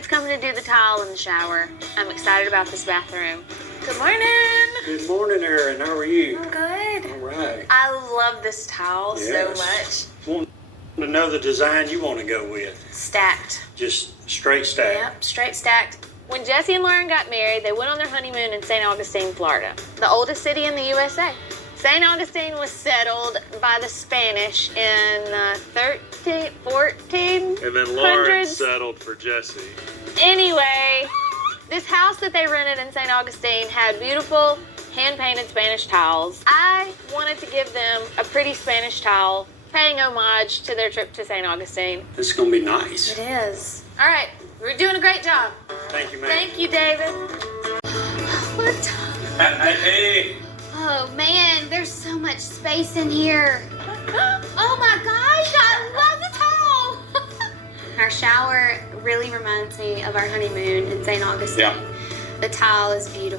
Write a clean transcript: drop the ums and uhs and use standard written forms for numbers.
David's coming to do the tile in the shower. I'm excited about this bathroom. Good morning. Good morning, Erin. How are you? I'm good. All right. I love this tile so much. Want to know the design you want to go with? Stacked. Just straight stack. Yep, straight stacked. When Jessie and Lauren got married, they went on their honeymoon in St Augustine, Florida, the oldest city in the USA. St Augustine was settled by the Spanish in 1400s. And then Lauren settled for Jessie. Anyway, this house that they rented in St. Augustine had beautiful hand-painted Spanish tiles. I wanted to give them a pretty Spanish tile, paying homage to their trip to St. Augustine. This is going to be nice. It is. All right, we're doing a great job. Thank you, man. Thank you, David. What? Hey. Oh man, there's so much space in here. Oh my gosh, I love the tile. Our shower really reminds me of our honeymoon in St. Augustine. Yeah. The tile is beautiful.